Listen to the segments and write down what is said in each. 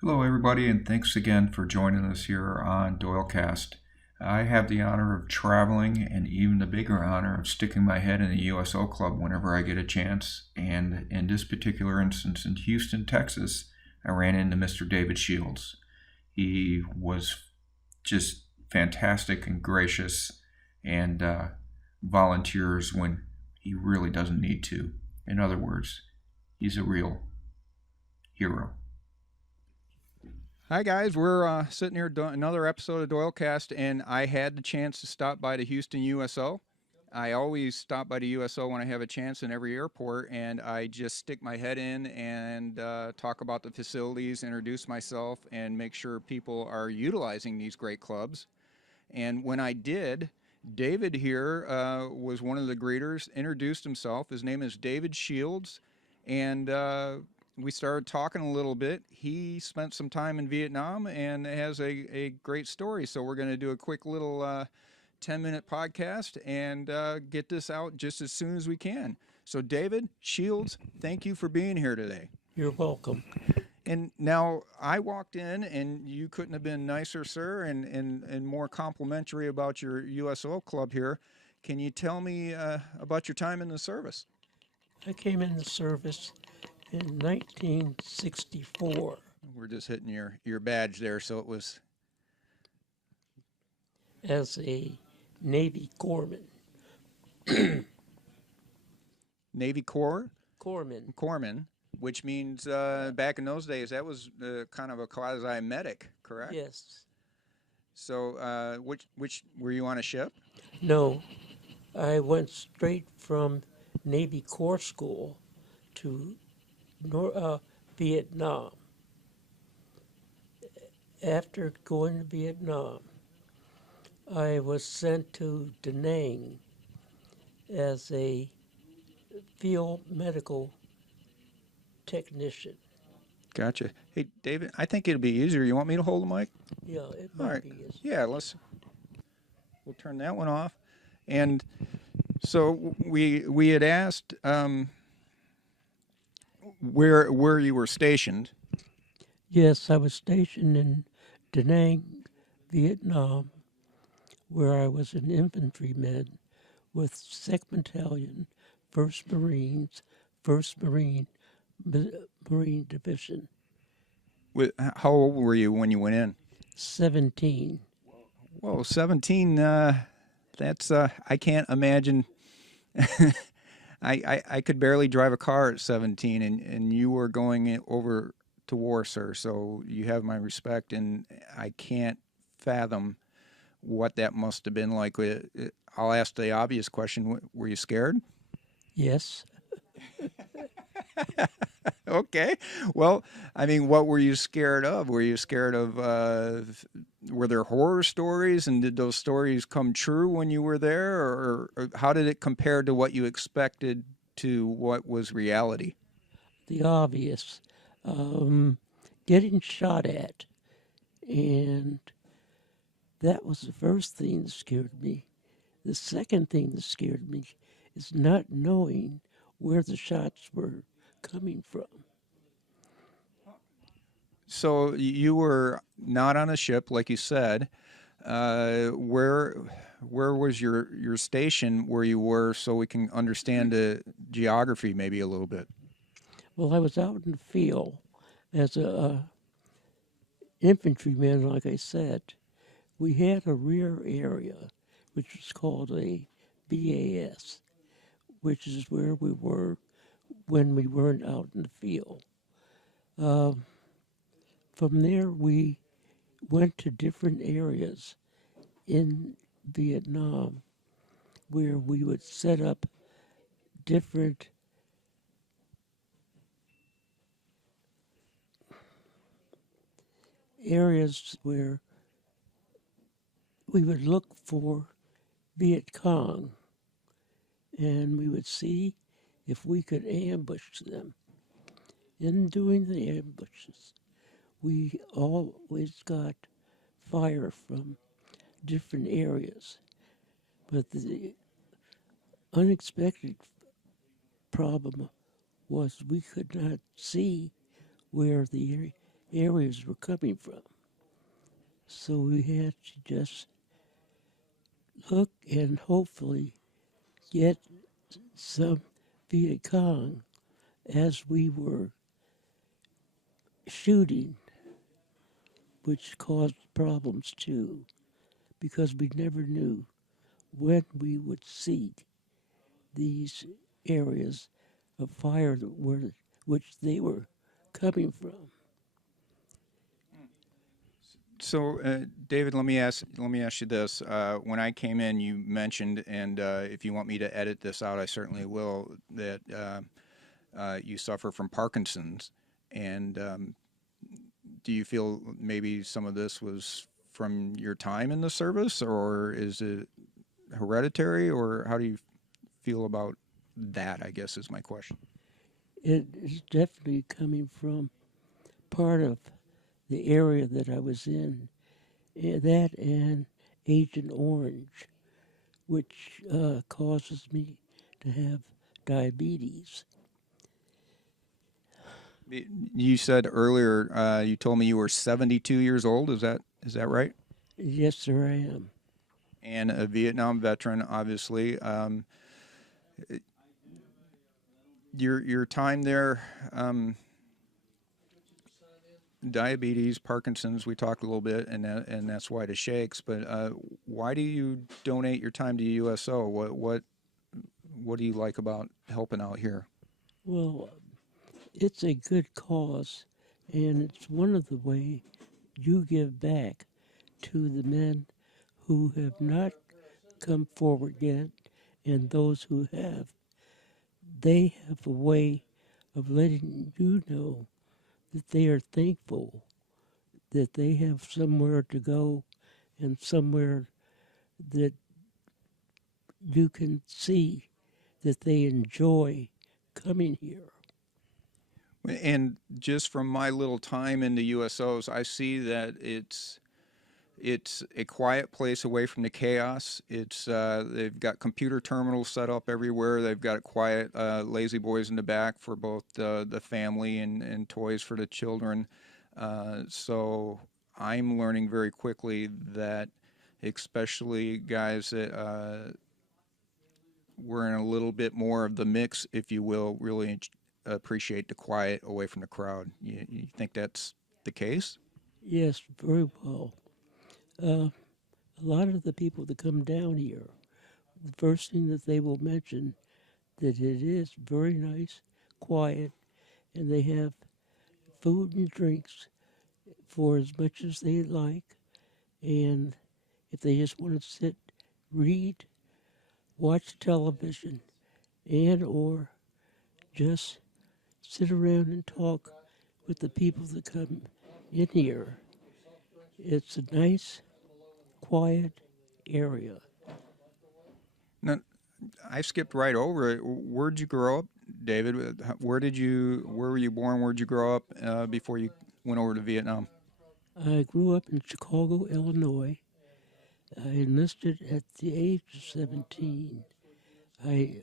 Hello, everybody, and thanks again for joining us here on Doyle-Cast. I have the honor of traveling and even the bigger honor of sticking my head in the USO Club whenever I get a chance. And in this particular instance in Houston, Texas, I ran into Mr. David Shields. He was just fantastic and gracious and volunteers when he really doesn't need to. In other words, he's a real hero. Hi guys, we're sitting here doing another episode of Doyle-Cast, and I had the chance to stop by the Houston USO. I always stop by the USO when I have a chance in every airport, and I just stick my head in and talk about the facilities, introduce myself, and make sure people are utilizing these great clubs. And when I did, David here was one of the greeters, introduced himself. His name is David Shields, and we started talking a little bit. He spent some time in Vietnam and has a great story. So we're going to do a quick little 10-minute podcast and get this out just as soon as we can. So, David Shields, thank you for being here today. You're welcome. And now I walked in, and you couldn't have been nicer, sir, and more complimentary about your USO club here. Can you tell me about your time in the service? I came in the service in 1964 We're just hitting your badge there, so it was as a Navy corpsman. Navy Corps Corpsman. corpsman, which means back in those days that was kind of a quasi medic, correct? Yes. So which were you on a ship? No, I went straight from Navy Corps School to Vietnam. After going to Vietnam, I was sent to Da Nang as a field medical technician. Gotcha. Hey, David, I think it'll be easier. You want me to hold the mic? Yeah, it All might right. be. Yeah, we'll turn that one off. And so we had asked where you were stationed. Yes, I was stationed in Da Nang, Vietnam, where I was an infantryman with 2nd Battalion, 1st Marines, 1st Marine Division, How old were you when you went in? 17. Whoa, 17. That's I can't imagine. I could barely drive a car at 17, and you were going over to war, sir. So you have my respect, and I can't fathom what that must have been like. I'll ask the obvious question: were you scared? Yes, Okay. Well, I mean, what were you scared of? Were you scared of? Were there horror stories, and did those stories come true when you were there, or how did it compare to what you expected to what was reality? the obvious. Getting shot at. And that was the first thing that scared me. The second thing that scared me is not knowing where the shots were coming from. So you were not on a ship, like you said. Where was your station where you were, so we can understand the geography maybe a little bit? Well, I was out in the field as a infantryman, like I said. We had a rear area, which was called a BAS, which is where we were when we weren't out in the field. From there, we went to different areas in Vietnam where we would set up different areas where we would look for Viet Cong, and we would see if we could ambush them. In doing the ambushes, we always got fire from different areas, but the unexpected problem was we could not see where the areas were coming from. So we had to just look and hopefully get some Viet Cong as we were shooting, which caused problems too, because we never knew when we would see these areas of fire that were, which they were coming from. So, David, let me ask you this. When I came in, you mentioned, and if you want me to edit this out, I certainly will, that you suffer from Parkinson's. And do you feel maybe some of this was from your time in the service, or is it hereditary, or how do you feel about that, I guess is my question. It is definitely coming from part of the area that I was in, that and Agent Orange, which causes me to have diabetes. You said earlier, you told me you were 72 years old. Is that right? Yes, sir, I am. And a Vietnam veteran, obviously. Your time there, diabetes, Parkinson's. We talked a little bit, and that's why it shakes. But why do you donate your time to USO? What do you like about helping out here? Well, it's a good cause, and it's one of the ways you give back to the men who have not come forward yet, and those who have. They have a way of letting you know that they are thankful, that they have somewhere to go and somewhere that you can see that they enjoy coming here. And just from my little time in the USOs, I see that it's a quiet place away from the chaos. It's they've got computer terminals set up everywhere. They've got quiet lazy boys in the back for both the family and toys for the children. So I'm learning very quickly that, especially guys that were in a little bit more of the mix, if you will, really appreciate the quiet away from the crowd. You think that's the case? Yes, very well. A lot of the people that come down here, the first thing that they will mention that it is very nice, quiet, and they have food and drinks for as much as they like. And if they just want to sit, read, watch television, and or just sit around and talk with the people that come in here. It's a nice, quiet area. Now, I skipped right over it. Where'd you grow up, David? Where were you born? Where'd you grow up before you went over to Vietnam? I grew up in Chicago, Illinois. I enlisted at the age of 17. I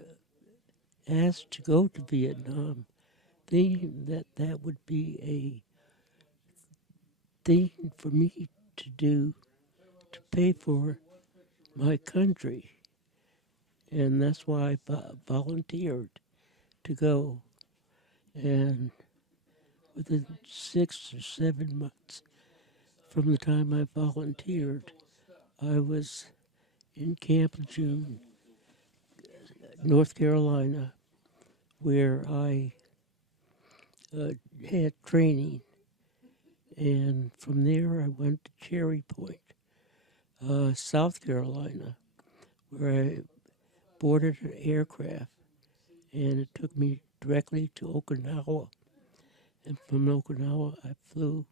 asked to go to Vietnam, thinking that that would be a thing for me to do to pay for my country. And that's why I volunteered to go. And within 6 or 7 months from the time I volunteered, I was in Camp Lejeune, North Carolina, where I had training. And from there, I went to Cherry Point, South Carolina, where I boarded an aircraft, and it took me directly to Okinawa. And from Okinawa, I flew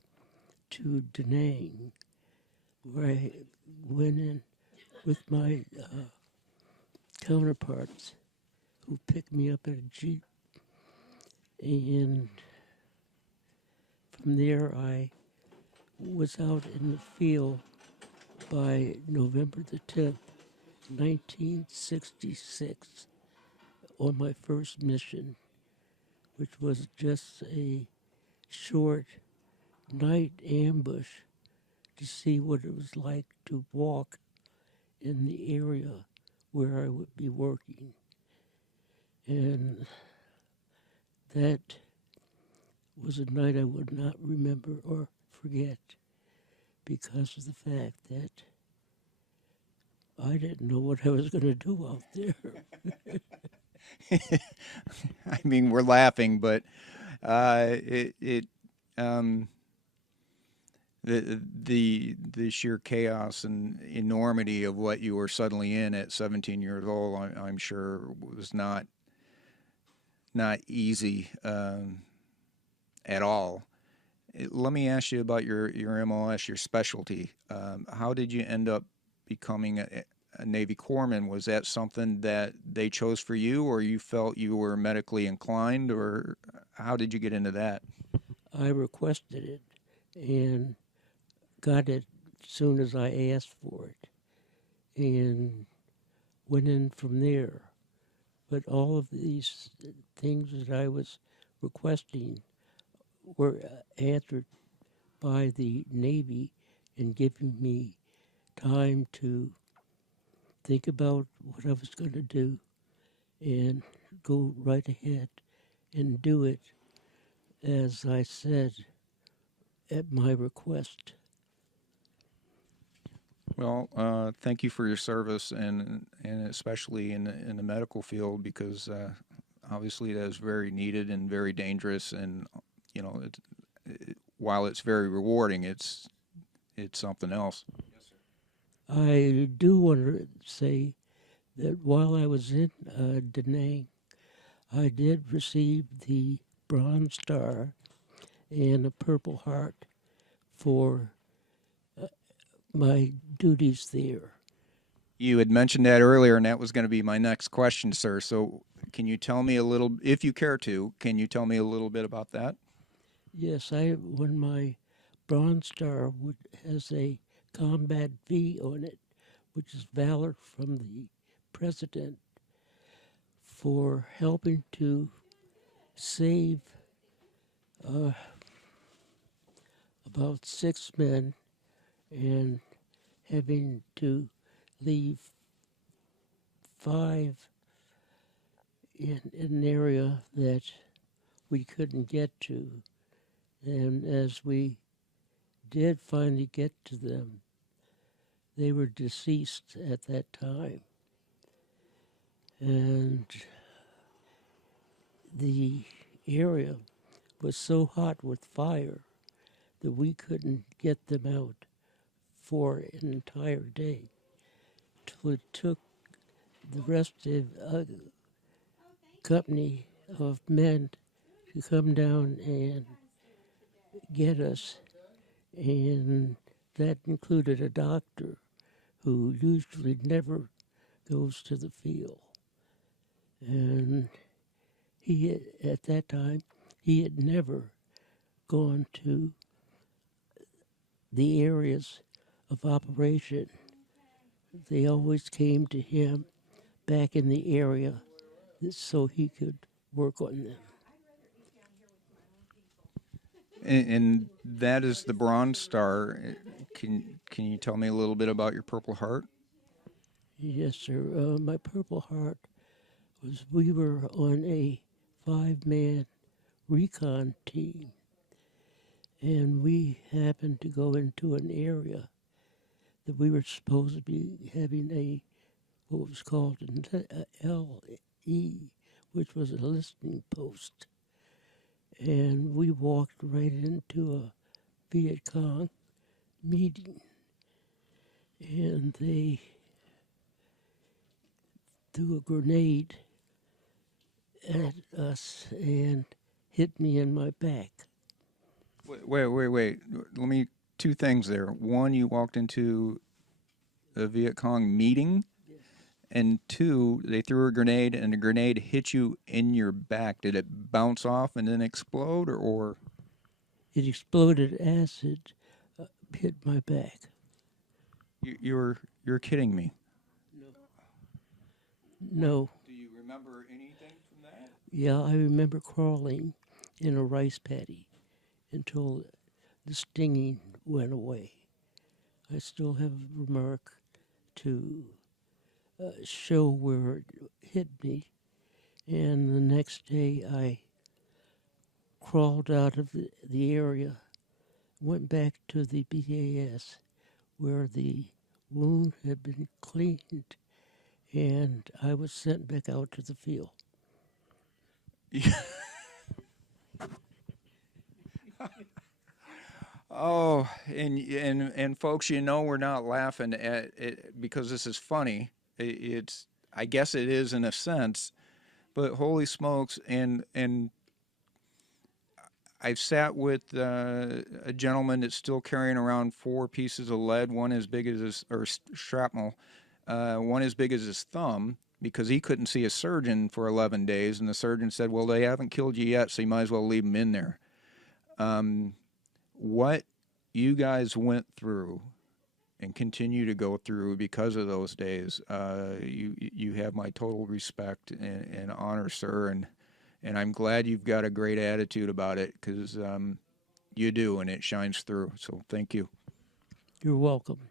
to Da Nang, where I went in with my counterparts who picked me up in a Jeep. And from there, I was out in the field by November the 10th, 1966, on my first mission, which was just a short night ambush to see what it was like to walk in the area where I would be working. And that was a night I would not remember or forget because of the fact that I didn't know what I was going to do out there. I mean, we're laughing, but it the sheer chaos and enormity of what you were suddenly in at 17 years old, I'm sure was not easy at all. Let me ask you about your MLS, your specialty. How did you end up becoming a Navy corpsman? Was that something that they chose for you, or you felt you were medically inclined, or how did you get into that? I requested it and got it as soon as I asked for it and went in from there. But all of these things that I was requesting were answered by the Navy and giving me time to think about what I was going to do and go right ahead and do it as I said at my request. Well, thank you for your service, and especially in the medical field, because obviously that is very needed and very dangerous. And you know, while it's very rewarding, it's something else. I do want to say that while I was in Da Nang, I did receive the Bronze Star and a Purple Heart for my duties there. You had mentioned that earlier, and that was going to be my next question, sir. So, can you tell me a little, if you care to, can you tell me a little bit about that? Yes, I won my Bronze Star, which has a Combat V on it, which is valor from the president for helping to save about 6 men and having to leave 5 in an area that we couldn't get to. And as we did finally get to them, they were deceased at that time. And the area was so hot with fire that we couldn't get them out for an entire day. Till it took the rest of a company of men to come down and get us. And that included a doctor who usually never goes to the field. And he, at that time, he had never gone to the areas of operation. They always came to him back in the area so he could work on them. And that is the Bronze Star. Can you tell me a little bit about your Purple Heart? Yes, sir. My Purple Heart was we were on a 5-man recon team, and we happened to go into an area that we were supposed to be having what was called an LE, which was a listening post. And we walked right into a Viet Cong meeting, and they threw a grenade at us and hit me in my back. Wait. Let me, two things there. One, you walked into a Viet Cong meeting, and two, they threw a grenade, and the grenade hit you in your back. Did it bounce off and then explode, or? It exploded as it hit my back. You're kidding me. No. Do you remember anything from that? Yeah, I remember crawling in a rice paddy until the stinging went away. I still have a mark to show where it hit me. And the next day I crawled out of the area, went back to the BAS where the wound had been cleaned, and I was sent back out to the field. Oh, and folks, we're not laughing at it because this is funny. It's, I guess it is in a sense, but holy smokes! And I've sat with a gentleman that's still carrying around 4 pieces of lead, one as big as his, or shrapnel, one as big as his thumb, because he couldn't see a surgeon for 11 days, and the surgeon said, "Well, they haven't killed you yet, so you might as well leave him in there." What you guys went through and continue to go through because of those days, you have my total respect and honor, sir, and I'm glad you've got a great attitude about it, because you do, and it shines through. So thank you. You're welcome.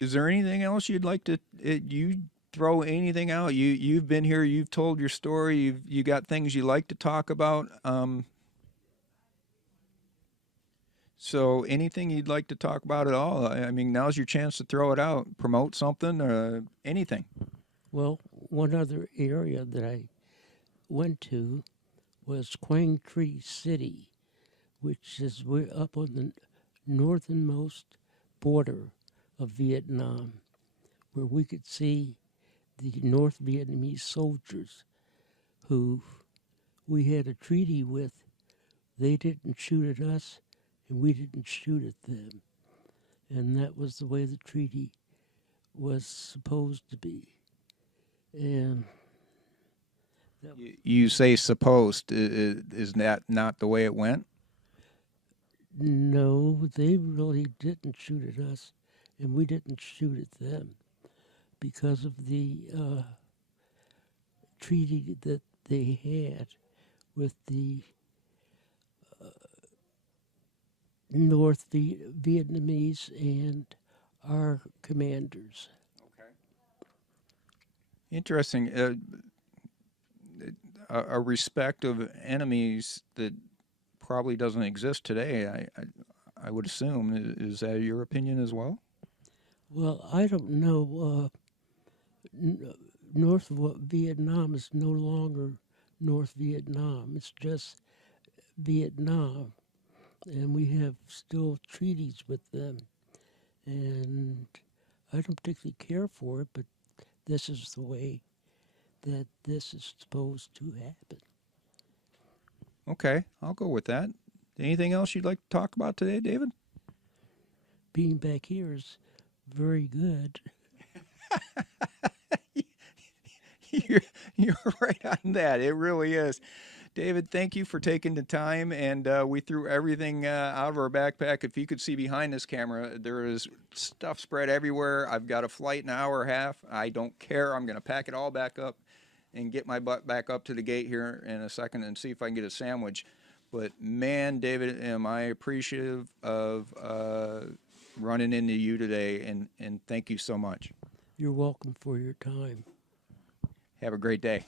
Is there anything else you'd like to you throw anything out? You've been here, you've told your story, you got things you like to talk about. So anything you'd like to talk about at all? I mean, now's your chance to throw it out, promote something, anything. Well, one other area that I went to was Quang Tri City, which is way up on the northernmost border of Vietnam, where we could see the North Vietnamese soldiers who we had a treaty with. They didn't shoot at us, and we didn't shoot at them. And that was the way the treaty was supposed to be. And You say supposed. Is that not the way it went? no, they really didn't shoot at us, and we didn't shoot at them because of the treaty that they had with the North Vietnamese and our commanders. Okay. Interesting. A respect of enemies that probably doesn't exist today. I would assume. Is that your opinion as well? Well, I don't know. North Vietnam is no longer North Vietnam. It's just Vietnam. And we have still treaties with them. And I don't particularly care for it, but this is the way that this is supposed to happen. Okay, I'll go with that. Anything else you'd like to talk about today, David? Being back here is very good. You're right on that. It really is. David, thank you for taking the time, and we threw everything out of our backpack. If you could see behind this camera, there is stuff spread everywhere. I've got a flight in an hour and a half. I don't care. I'm going to pack it all back up and get my butt back up to the gate here in a second and see if I can get a sandwich. But man, David, am I appreciative of running into you today, and thank you so much. You're welcome for your time. Have a great day.